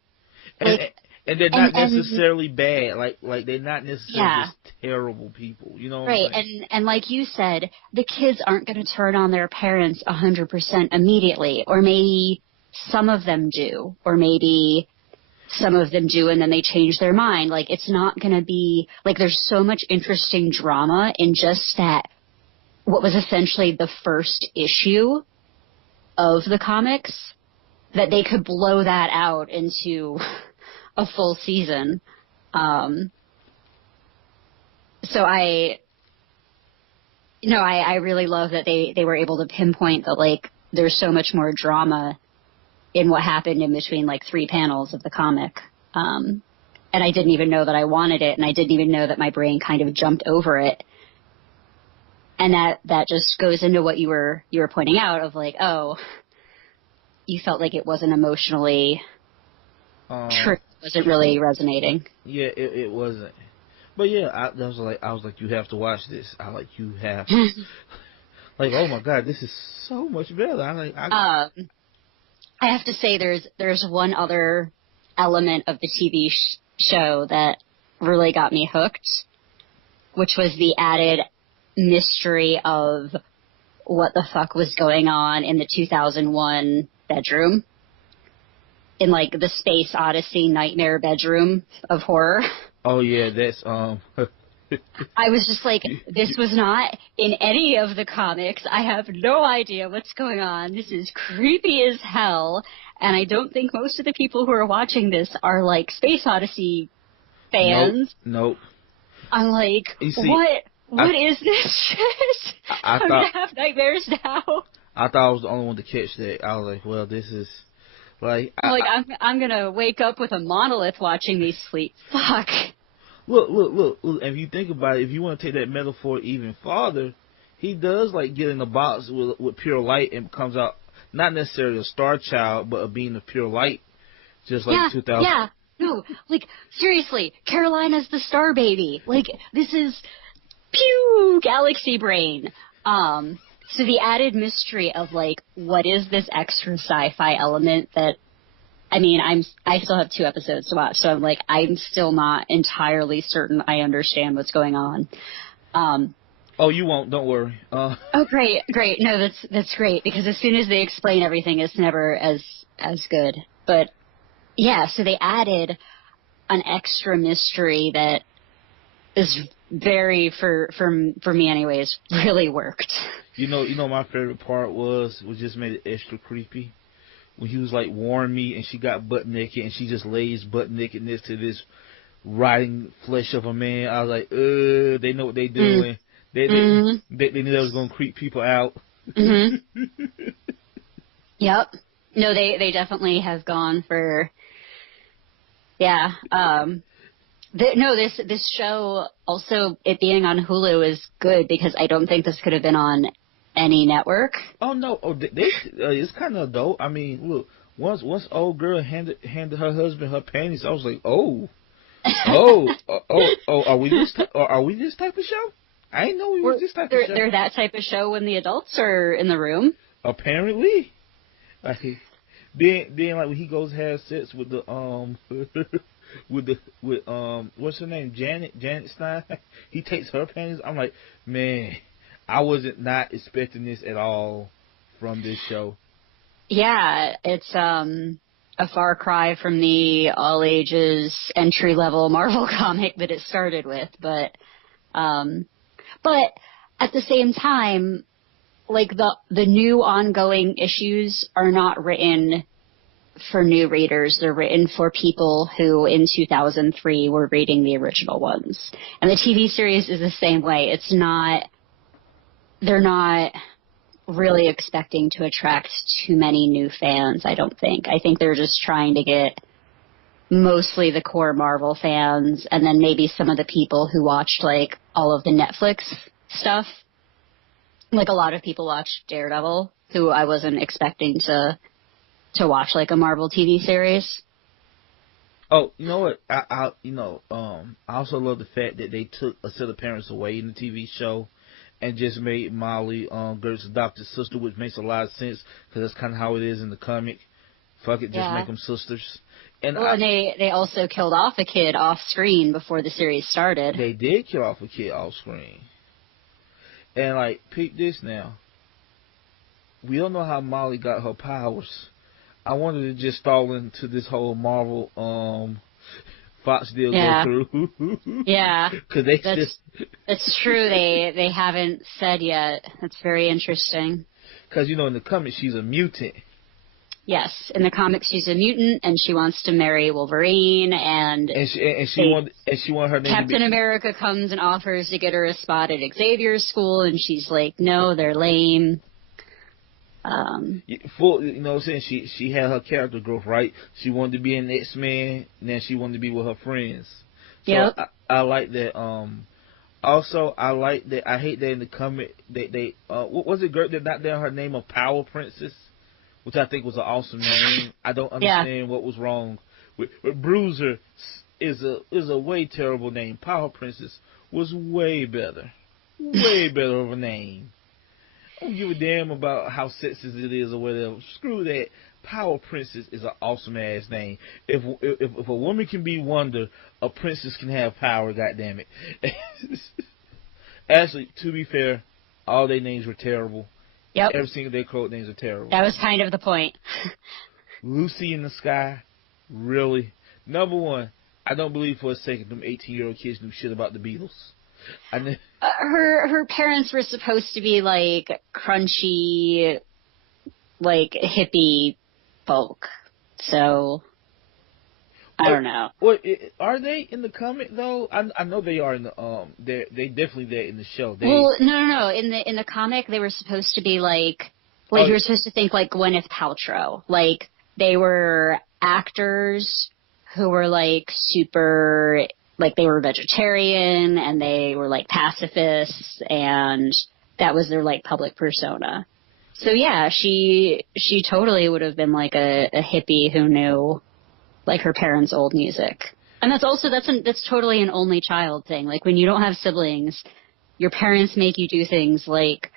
And And they're not necessarily bad. Like they're not necessarily just terrible people. You know what I'm saying? And like you said, the kids aren't going to turn on their parents 100% immediately. Or maybe some of them do. Or maybe some of them do and then they change their mind. Like, it's not going to be... Like, there's so much interesting drama in just that, what was essentially the first issue of the comics, that they could blow that out into a full season. So I really love that they were able to pinpoint that, like, there's so much more drama in what happened in between, like, 3 panels of the comic. And I didn't even know that I wanted it, and I didn't even know that my brain kind of jumped over it. And that just goes into what you were pointing out of, like, oh, you felt like it wasn't emotionally true. Wasn't really resonating. Yeah, it wasn't. But yeah, I was like, you have to watch this. You have, like, oh my god, this is so much better. I have to say, there's one other element of the TV show that really got me hooked, which was the added mystery of what the fuck was going on in the 2001 bedroom. In, like, the Space Odyssey nightmare bedroom of horror. Oh, yeah, that's, I was just like, this was not in any of the comics. I have no idea what's going on. This is creepy as hell. And I don't think most of the people who are watching this are, like, Space Odyssey fans. Nope. I'm like, what is this shit? I'm going to have nightmares now. I thought I was the only one to catch that. I was like, well, this is... I'm gonna wake up with a monolith watching me sleep. Fuck. Look. If you think about it, if you want to take that metaphor even farther, he does, like, get in a box with pure light and comes out not necessarily a star child, but a being of pure light, just like 2000. Yeah. No, like, seriously, Carolina's the star baby. Like, this is galaxy brain. So the added mystery of, like, what is this extra sci-fi element that, I mean, I still have 2 episodes to watch, so I'm like, I'm still not entirely certain I understand what's going on. Oh, you won't, don't worry. Oh, great. No, that's great, because as soon as they explain everything, it's never as good. But, yeah, so they added an extra mystery that is very, for me anyways, really worked. You know, my favorite part was just made it extra creepy when he was, like, warring me and she got butt naked and she just lays butt naked next to this rotting flesh of a man. I was like, they know what they doing. They knew that was gonna creep people out. Mm-hmm. Yep. No, they definitely have gone for. Yeah. This show also, it being on Hulu, is good because I don't think this could have been on any network. Oh no! It's kind of adult. I mean, look, once old girl handed her husband her panties, I was like, oh, are we this type of show? I didn't know we were this type of show. They're that type of show when the adults are in the room. Apparently, then like when he goes have sex with the with what's her name, Janet Stein, he takes her panties. I'm like, man, I wasn't not expecting this at all from this show. Yeah, it's a far cry from the all ages entry level Marvel comic that it started with, but at the same time, like the new ongoing issues are not written for new readers. They're written for people who in 2003 were reading the original ones. And the TV series is the same way. They're not really expecting to attract too many new fans, I don't think. I think they're just trying to get mostly the core Marvel fans and then maybe some of the people who watched, like, all of the Netflix stuff. Like, a lot of people watched Daredevil, who I wasn't expecting to watch, like, a Marvel TV series. Oh, you know what? I also love the fact that they took a set of parents away in the TV show and just made Molly Gert's adopted sister, which makes a lot of sense because that's kind of how it is in the comic. Fuck it, just make them sisters. And they also killed off a kid off screen before the series started. They did kill off a kid off screen. And like, peep this now. We don't know how Molly got her powers. I wanted to just stall into this whole Marvel Fox deal go through. Yeah. Cause it's true. They haven't said yet. That's very interesting. Because, in the comics, she's a mutant. Yes, in the comics, she's a mutant, and she wants to marry Wolverine, and she want her name Captain America comes and offers to get her a spot at Xavier's school, and she's like, no, they're lame. You know what I'm saying? She had her character growth, right? She wanted to be an X-Man, and then she wanted to be with her friends. So yep. I like that. Also, I like that. I hate that in the comic they what was it, Gert, that knocked down her name of Power Princess, which I think was an awesome name. I don't understand what was wrong with Bruiser. Is a way terrible name. Power Princess was way better of a name. I don't give a damn about how sexist it is or whatever. Screw that. Power Princess is an awesome ass name. If a woman can be Wonder, a princess can have power. Goddammit. Actually, to be fair, all their names were terrible. Yep. Every single their code names are terrible. That was kind of the point. Lucy in the Sky, really? Number one, I don't believe for a second them 18-year-old kids knew shit about the Beatles. Her parents were supposed to be like crunchy, like hippie folk. So I don't know. What are they in the comic though? I know they are in the they definitely there in the show. No. In the comic they were supposed to be like you were supposed to think like Gwyneth Paltrow. Like they were actors who were like super. Like, they were vegetarian, and they were, like, pacifists, and that was their, like, public persona. So, yeah, she totally would have been, like, a hippie who knew, like, her parents' old music. And that's totally an only child thing. Like, when you don't have siblings, your parents make you do things like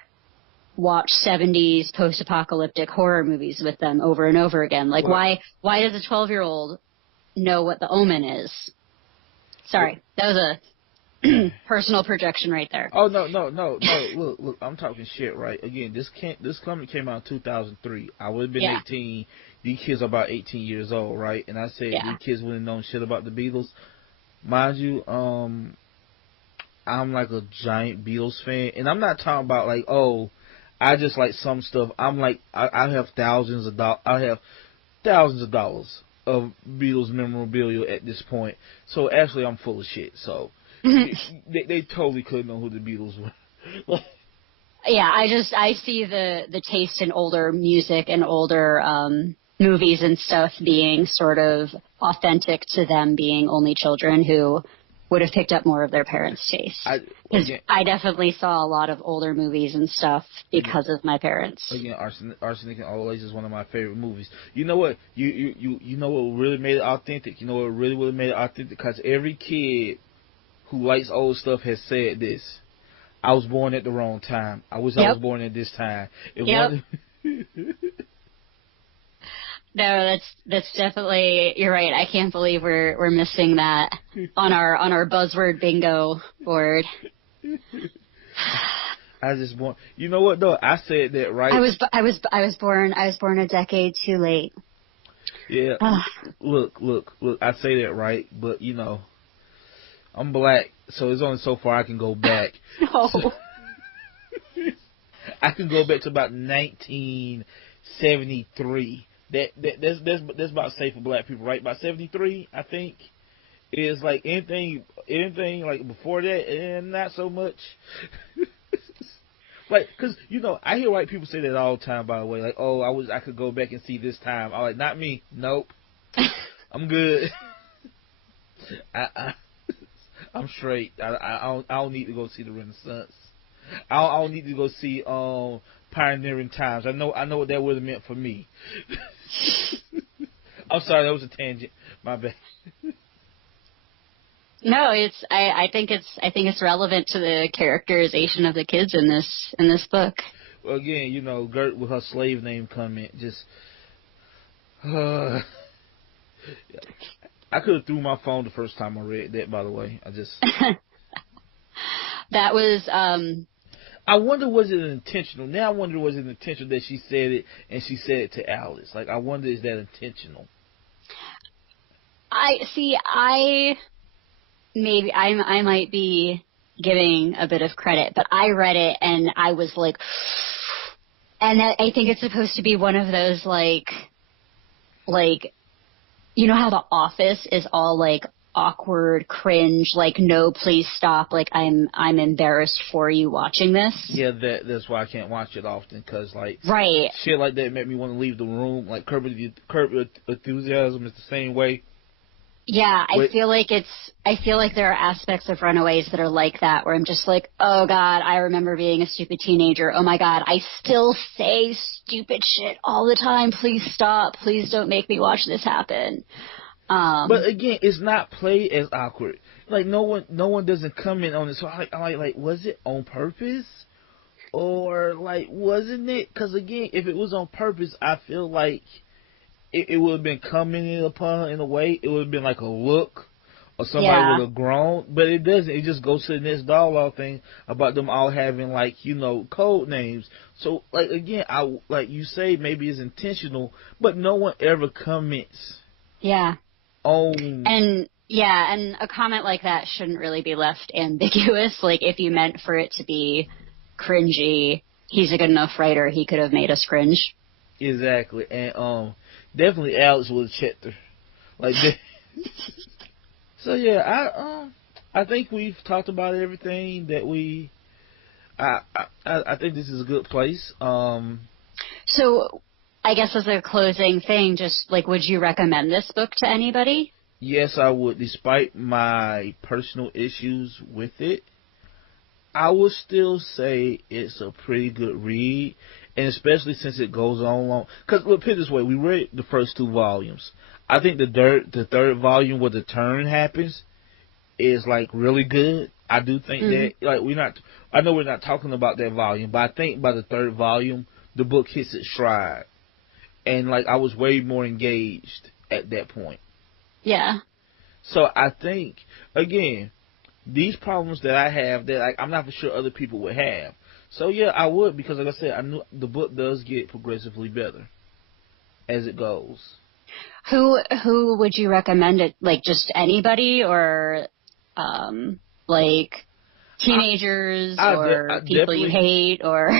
watch 70s post-apocalyptic horror movies with them over and over again. Like, why does a 12-year-old know what The Omen is? Sorry, that was a personal projection right there. Oh, no. Look, I'm talking shit, right? Again, this comic came out in 2003. I would have been 18. These kids are about 18 years old, right? And I said these kids wouldn't know shit about the Beatles. Mind you, I'm like a giant Beatles fan. And I'm not talking about like, I just like some stuff. I'm like, I have thousands of dollars of Beatles memorabilia at this point. So actually I'm full of shit. So they totally couldn't know who the Beatles were. Yeah, I see the taste in older music and older movies and stuff being sort of authentic to them being only children who would have picked up more of their parents' taste. I definitely saw a lot of older movies and stuff because of my parents. Again, Arsenic and Always is one of my favorite movies. You know what? You know what really made it authentic? You know what really would have made it authentic? Because every kid who likes old stuff has said this. I was born at the wrong time. I wish I was born at this time. No, that's definitely, you're right. I can't believe we're missing that on our buzzword bingo board. I just born. You know what though? I said that right. I was born a decade too late. Yeah. Look. I say that right, but I'm black, so there's only so far I can go back. No. So, I can go back to about 1973. That's about safe for black people, right? About 73, I think. Is like anything like before that, and not so much. Like, cause I hear white people say that all the time. By the way, like, I could go back and see this time. I'm like, not me. Nope. I'm good. I'm straight. I don't need to go see the Renaissance. I don't need to go see pioneering times. I know what that would have meant for me. I'm sorry, that was a tangent. My bad. No, I think it's relevant to the characterization of the kids in this book. Well, again, Gert with her slave name comment, just I could have threw my phone the first time I read that. By the way, I just. That was. I wonder, was it intentional? Now I wonder, was it intentional that she said it and she said it to Alice? Like, I wonder, is that intentional? I might be giving a bit of credit, but I read it and I was like, and I think it's supposed to be one of those like, you know how The Office is all like awkward, cringe, like, no, please stop, like, I'm embarrassed for you watching this. Yeah, that's why I can't watch it often, because, like, right, shit like that make me want to leave the room. Like, Curb Your Enthusiasm is the same way. Yeah, I feel like there are aspects of Runaways that are like that, where I'm just like, oh God, I remember being a stupid teenager. Oh my God, I still say stupid shit all the time. Please stop. Please don't make me watch this happen. But again, it's not played as awkward. Like, no one doesn't comment on it. So I like, was it on purpose? Or, like, wasn't it? Because again, if it was on purpose, I feel like it would have been commented upon in a way. It would have been like a look, or somebody would have grown. But it doesn't. It just goes to the next dialogue thing about them all having, like, code names. So, like, again, like you say, maybe it's intentional, but no one ever comments. Yeah. And a comment like that shouldn't really be left ambiguous. Like, if you meant for it to be cringy, he's a good enough writer, he could have made us cringe. Exactly. And definitely Alex would have checked her. Like that. So yeah, I think we've talked about everything that we I think this is a good place. So I guess as a closing thing, just like, would you recommend this book to anybody? Yes, I would. Despite my personal issues with it, I would still say it's a pretty good read, and especially since it goes on long. Because, look, put it this way, we read the first 2 volumes. I think the third volume, where the turn happens, is, like, really good. I do think that, like, I know we're not talking about that volume, but I think by the third volume, the book hits its stride. And, like, I was way more engaged at that point. Yeah. So I think, again, these problems that I have, that, like, I'm not for sure other people would have. So yeah, I would, because like I said, I knew the book does get progressively better as it goes. Who would you recommend it? Like, just anybody, or like teenagers, or people you hate, or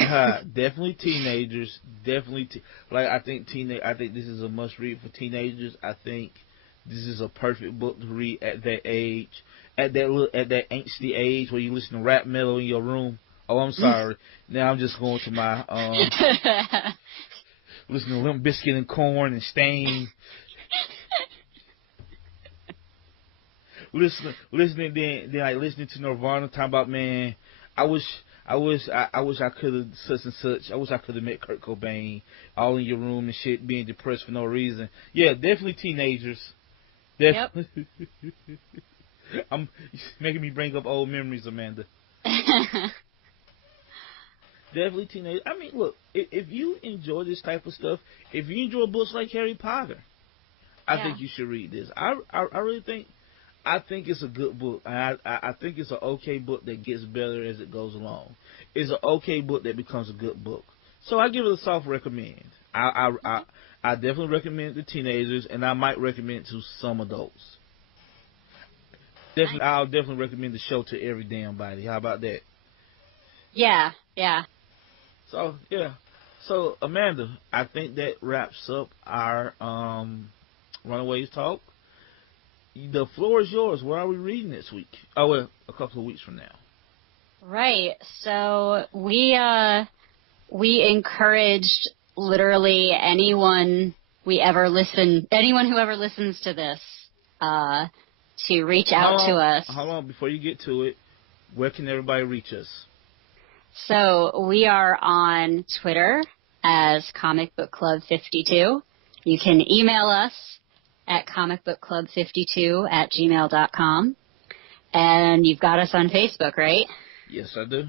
definitely teenagers. Definitely, I think this is a must read for teenagers. I think this is a perfect book to read at that age, at that angsty age where you listen to rap metal in your room. Oh, I'm sorry. Now I'm just going to my listen to Limp Bizkit and Korn and Stain. listening then like listening to Nirvana, talking about, man, I wish I could have such and such. I wish I could have met Kurt Cobain, all in your room and shit, being depressed for no reason. Yeah, definitely teenagers. Definitely. Yep. I'm making me bring up old memories, Amanda. Definitely teenagers. I mean, look, if you enjoy this type of stuff, if you enjoy books like Harry Potter, I think you should read this. I really think. I think it's a good book. I think it's an okay book that gets better as it goes along. It's an okay book that becomes a good book. So I give it a soft recommend. I definitely recommend it to teenagers, and I might recommend it to some adults. I'll definitely recommend the show to every damn body. How about that? Yeah. So yeah. So Amanda, I think that wraps up our Runaways talk. The floor is yours. What are we reading this week? Oh, well, a couple of weeks from now. Right. So we encouraged literally anyone who ever listens to this to reach out to us. Hold on, before you get to it, where can everybody reach us? So we are on Twitter as Comic Book Club 52. You can email us at comicbookclub52@gmail.com. And you've got us on Facebook, right? Yes, I do.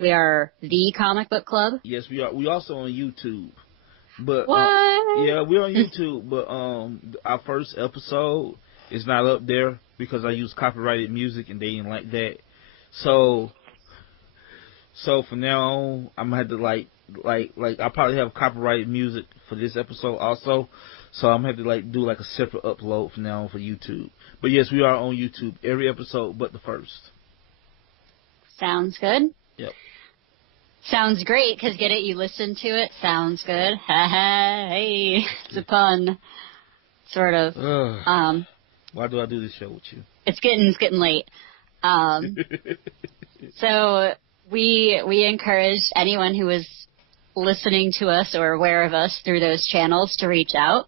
We are The Comic Book Club. Yes, we are. We also on YouTube. But what? yeah, we're on YouTube. But our first episode is not up there because I use copyrighted music and they didn't like that. So from now on, I'm gonna have to like I probably have copyrighted music for this episode also. So I'm gonna have to like do like a separate upload from now on for YouTube. But yes, we are on YouTube every episode but the first. Sounds good. Yep. Sounds great, because get it, you listen to it, sounds good. Hey, it's a pun. Sort of. Why do I do this show with you? It's getting late. So we encourage anyone who is listening to us or aware of us through those channels to reach out.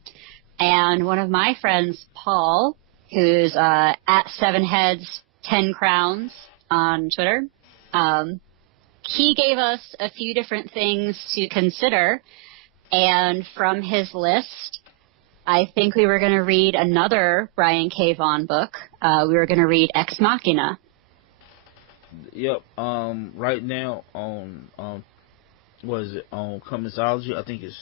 And one of my friends, Paul, who's at 7heads10crowns on Twitter, he gave us a few different things to consider, and from his list, I think we were going to read another Brian K. Vaughn book. We were going to read Ex Machina. Yep. Right now on what is it, on Comixology? I think it's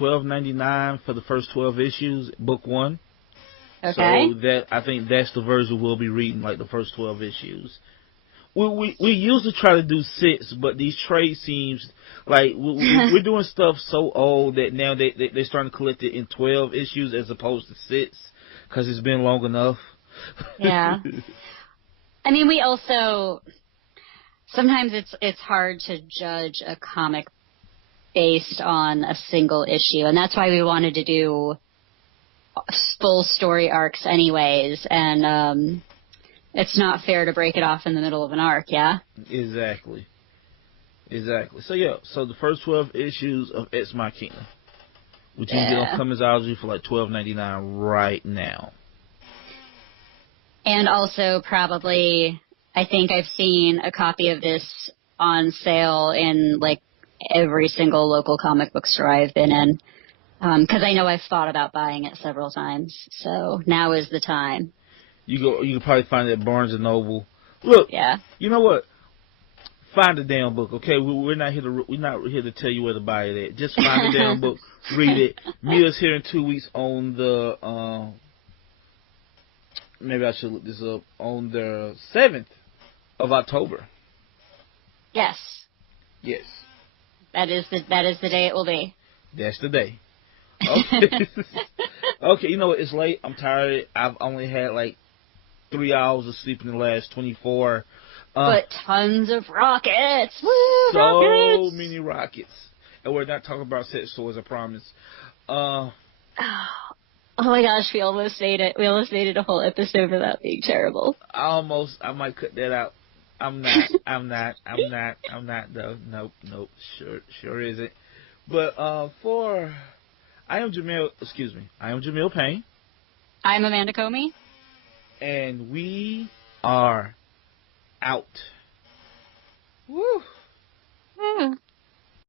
$12.99 for the first 12 issues, book 1. Okay. So I think that's the version we'll be reading, like the first 12 issues. We usually try to do 6, but these trade seems like we're doing stuff so old that now they're starting to collect it in 12 issues as opposed to 6 because it's been long enough. Yeah. I mean, we also sometimes it's hard to judge a comic based on a single issue, and that's why we wanted to do full story arcs anyways, and it's not fair to break it off in the middle of an arc, yeah? Exactly. So yeah, so the first 12 issues of Ex Machina, which you can get on Comixology for like $12.99 right now. And also probably, I think I've seen a copy of this on sale in like every single local comic book store I've been in, because I know I've thought about buying it several times. So now is the time. You can probably find it at Barnes and Noble. Look, yeah. You know what? Find the damn book, okay? We're not here to tell you where to buy it at. Just find the damn book, read it. Mia's here in 2 weeks on the maybe I should look this up, on the 7th of October. Yes. Yes. That is the day it will be. That's the day. Okay. Okay, you know what? It's late. I'm tired. I've only had like 3 hours of sleep in the last 24. But tons of rockets. Woo, so rockets. Many rockets. And we're not talking about sex toys, I promise. Oh my gosh, we almost made it. We almost made it a whole episode without being terrible. I might cut that out. I'm not though. Nope. Sure isn't. But I am Jamill Payne. I'm Amanda Comey. And we are out. Woo.